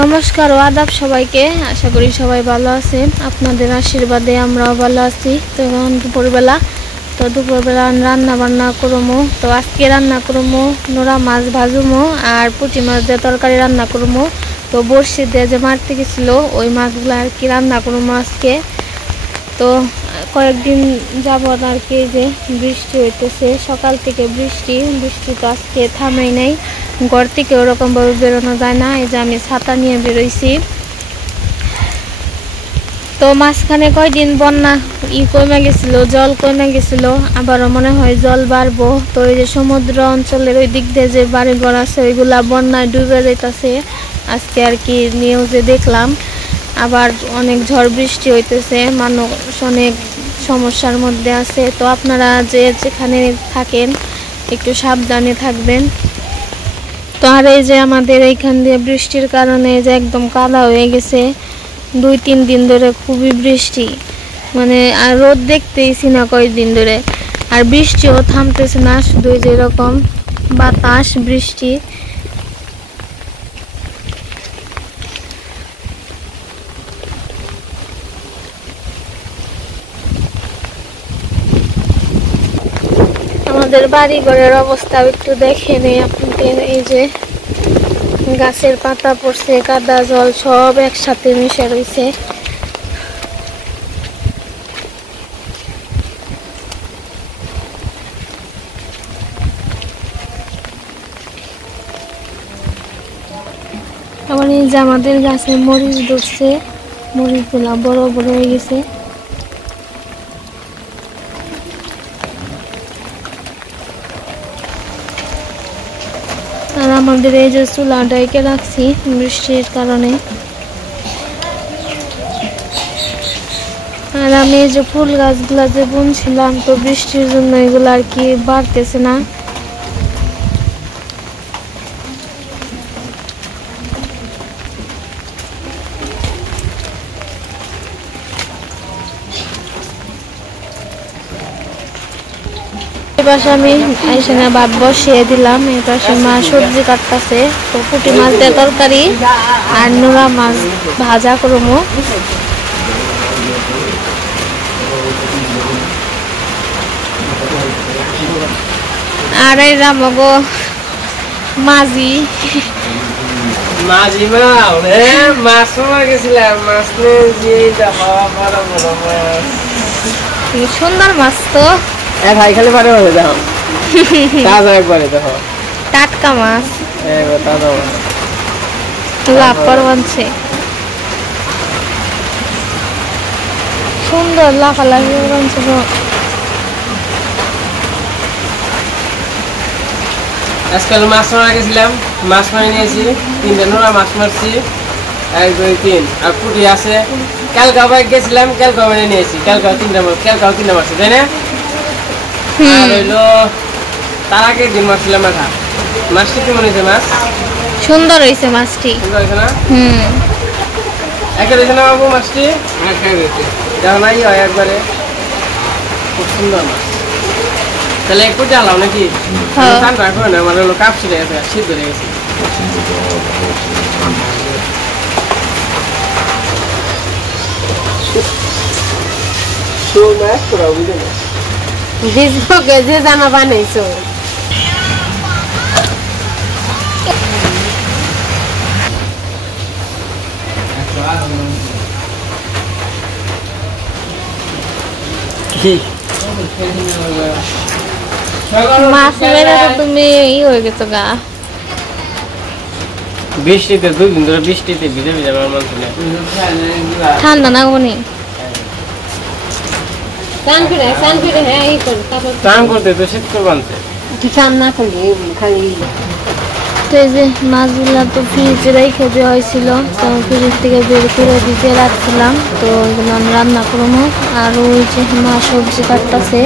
নমস্কার ও আদাব সবাইকে। আশা করি সবাই ভালো আছেন। আপনাদের আশীর্বাদে আমরাও ভালো আছি। তো এখন দুপুরবেলা, দুপুরবেলা রান্না বান্না করবো। তো আজকে রান্না করবো নোরা মাছ ভাজুমো আর পুঁটি মাছ দিয়ে তরকারি রান্না করবো। তো বড়শি দিয়ে যে মারতে গেছিল ওই মাছগুলো আর কি রান্না করবো আজকে। তো কয়েকদিন যাবত আর কি যে বৃষ্টি হইতেছে, সকাল থেকে বৃষ্টি তো আজকে থামেই নাই। ঘর থেকে ওরকমভাবে বেরোনো যায় না, এই যে আমি ছাতা নিয়ে বেরোইছি। তো মাঝখানে কয়দিন বন্যা কমে গেছিলো, জল কমে গেছিলো, আবারও মনে হয় জল বাড়বো। তো এই যে সমুদ্র অঞ্চলের ওই দিক দিয়ে যে বাড়িঘর আছে ওইগুলা বন্যায় ডুবে যাইতেছে। আজকে আর কি নিউজে দেখলাম আবার অনেক ঝড় বৃষ্টি হইতেছে, মানুষ অনেক সমস্যার মধ্যে আছে। তো আপনারা যেখানে থাকেন একটু সাবধানে থাকবেন। তো আর এই যে আমাদের এইখান দিয়ে বৃষ্টির কারণে যে একদম কাদা হয়ে গেছে। 2-3 দিন ধরে খুবই বৃষ্টি, মানে আর রোদ দেখতেইছি না কয়েকদিন ধরে, আর বৃষ্টিও থামতেছে না, শুধু যে এরকম বাতাস বৃষ্টি। আমাদের বাড়ি ঘরের অবস্থা একটু দেখে নেই আপনাদের। এই যে গাছের পাতা পড়ছে, কাদা জল সব একসাথে মিশে রয়েছে। আবার এই যে আমাদের গাছে মরিচ ধরছে, মরিচগুলা বড় বড় হয়ে গেছে। আর আমাদের এই যে চুলা ডাইকে রাখছি বৃষ্টির কারণে। আর আমি এই যে ফুল গাছগুলা যে বুনছিলাম, তো বৃষ্টির জন্য এগুলো আর কি বাড়তেছে না। পাশে আমি এখানে ভাত বসিয়ে দিলাম, এই পাশে মা সবজি কাটতেছে। তো পুঁটি মাছ দিয়ে তরকারি আর নোরা মাছ ভাজা করবো। আর এই রামগো মাঝি সুন্দর মাছ, তো খালি পারে দেখো তাজা একবারে দেখো টাটকা মাছ, তাজা মাছ লাভ করবানছে সুন্দর লাফালাফি করছে। আজকাল মাছ মারা গেছিলাম, মাছ মারি নিয়েছি 3টা নোরা মাছ মারছি, 1 2 3 আর পুঁটি আছে। কালকা বাইক গেছিলাম, কালকা মেরে নিয়েছি, কালকাও 3টা মারছি, তাই না? আর হইলো তার আগের দিন মারছিলাম মাথা। মাছটি কেমন হয়েছে? মাছ সুন্দর হয়েছে, মাছটি সুন্দর হয়েছে না? একটা হয়েছে না বাবু মাছটি? দেখো নাই হয় একবারে, খুব সুন্দর মাছ। তাহলে একটু জ্বালাও নাকি? চান রাখো না, মানে হলো কাপ ছিঁড়ে গেছে, সিদ্ধ হয়ে গেছে। যে জামা বানাইছো মাছ মেরে তো তুমি হয়ে গেছো গা। বৃষ্টিতে 2 দিন ধরে বৃষ্টিতে ভিজে ভিজে আমার মন ছিল ঠান্ডা না গনি চান করতে তো শীত করে বানছে তো এই যে মাছগুলা তো ফ্রিজে রেখে দেওয়া হয়েছিল, তো ফ্রিজ থেকে বের করে দিতে রাখছিলাম। তো ওইগুলো আমি রান্না করবো। আর ওই যে মা সবজি কাটতেছে,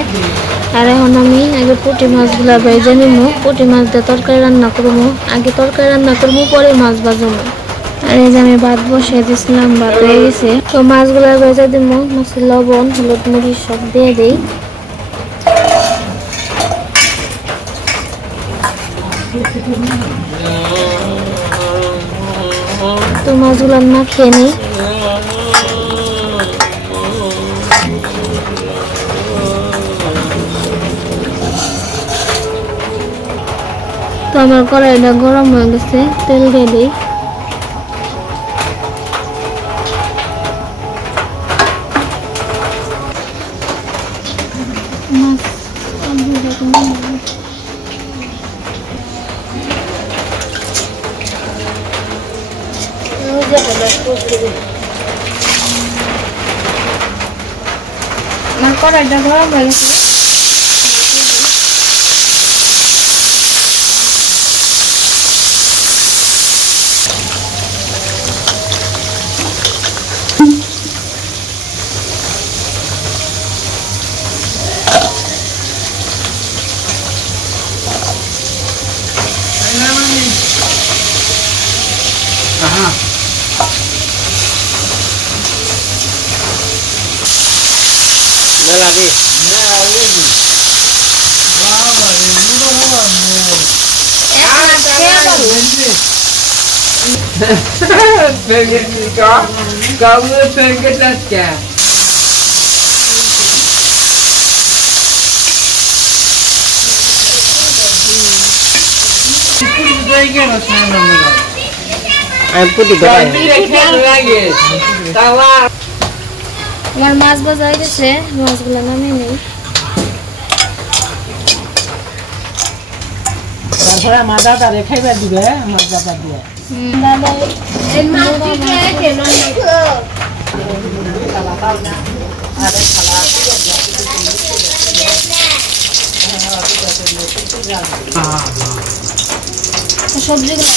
আর এখন আমি আগে পুঁটি মাছগুলা ভেজে নিবো, পুঁটি মাছ দিয়ে তরকারি রান্না করবো। আগে তরকারি রান্না করবো, পরে মাছ ভাজবো। আর এই যে আমি ভাত বসিয়ে দিয়েছিলাম, ভাত হয়ে গেছে। তো মাছগুলা ভেজে দিব, মাছের লবণ হলুদ মরিচ সব দিয়ে দিই। তো মাছগুলো না খেয়ে নিই। তো আমার কড়াইটা গরম হয়ে গেছে, তেল দিয়ে দিই। আমার কড়াইটা গরম হয়ে গেছে। মেলা দি kamu pengen aja. Aku tidak lagi. Tawar. আমার মাছ ভাজা হয়ে গেছে, মাছগুলো নামিয়ে নেই। তারপরে মাদা তারে খাইবা দিবে, মাদা পা দিয়ে দাদা এই মাছটিকে কেন সবজিগুলো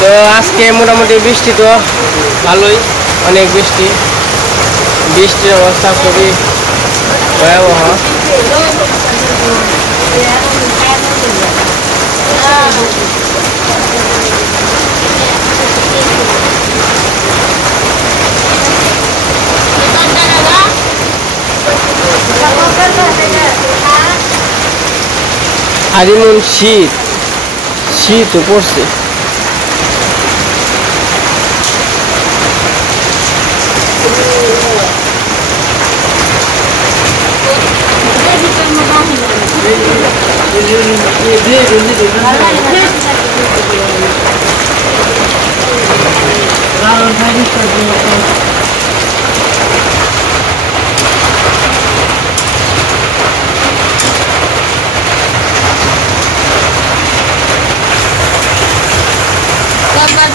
তো আজকে মোটামুটি বৃষ্টি তো ভালোই, অনেক বৃষ্টি, বৃষ্টির অবস্থা খুবই ভয়াবহ। আর এমন শীত, শীতও পড়ছে।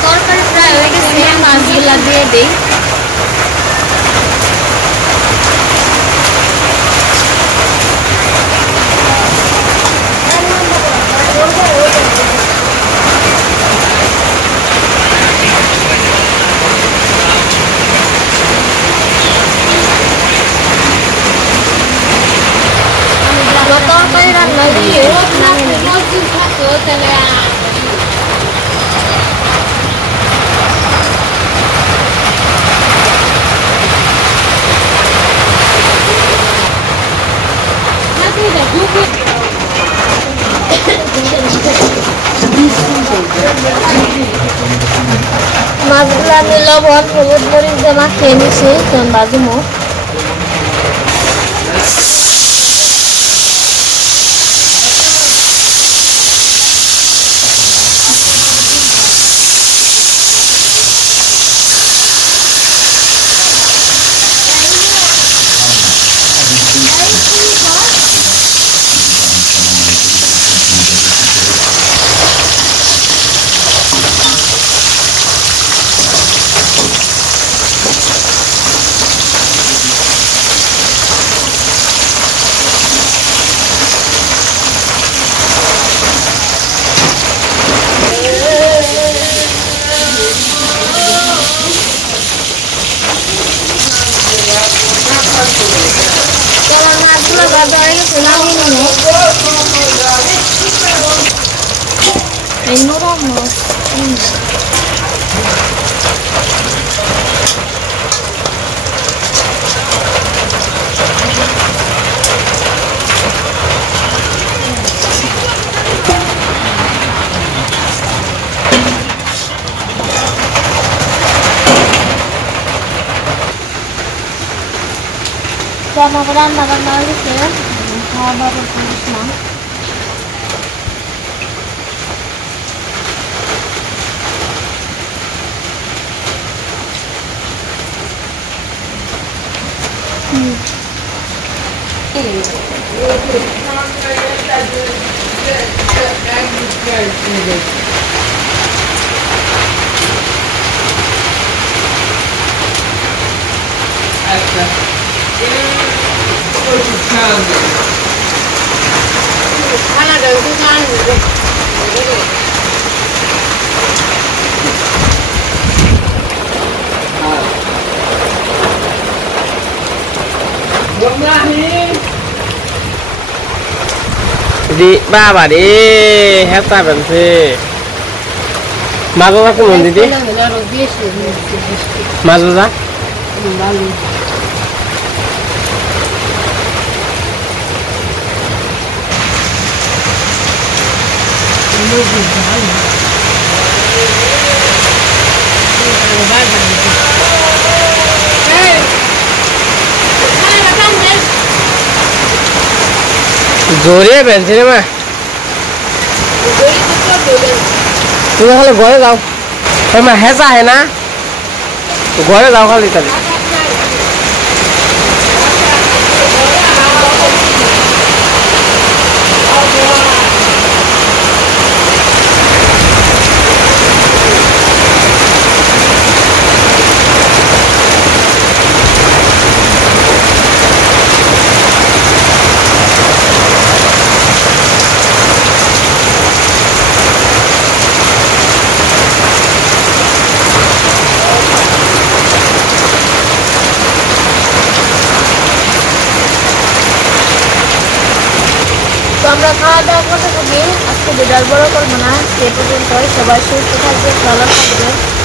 তরকারি প্রায় হয়ে গেছে, মাছগুলা দিয়ে দিই। তরকারি রান্না দিয়ে মাছগুলো আমি লবণ হলুদ মরিচ দিয়ে মাখিয়ে নিছি, তখন বাজুমো। আমাকে রান্না বান্না হয়েছে খাওয়া দাওয়া করতে বসলাম Di ba di heta bense. Mago ka kumun didi? Mago za? जोरे बेंचे रे मैं तुम खाली घरे जाओ तो मैं हैसा है ना तो घरे जाओ खाली तभी আমরা খাওয়া দাওয়া করতে থাকি আজকে বিদায় বড় করবো না সে পর্যন্ত সবাই সুস্থ থাকবে ভালো থাকবে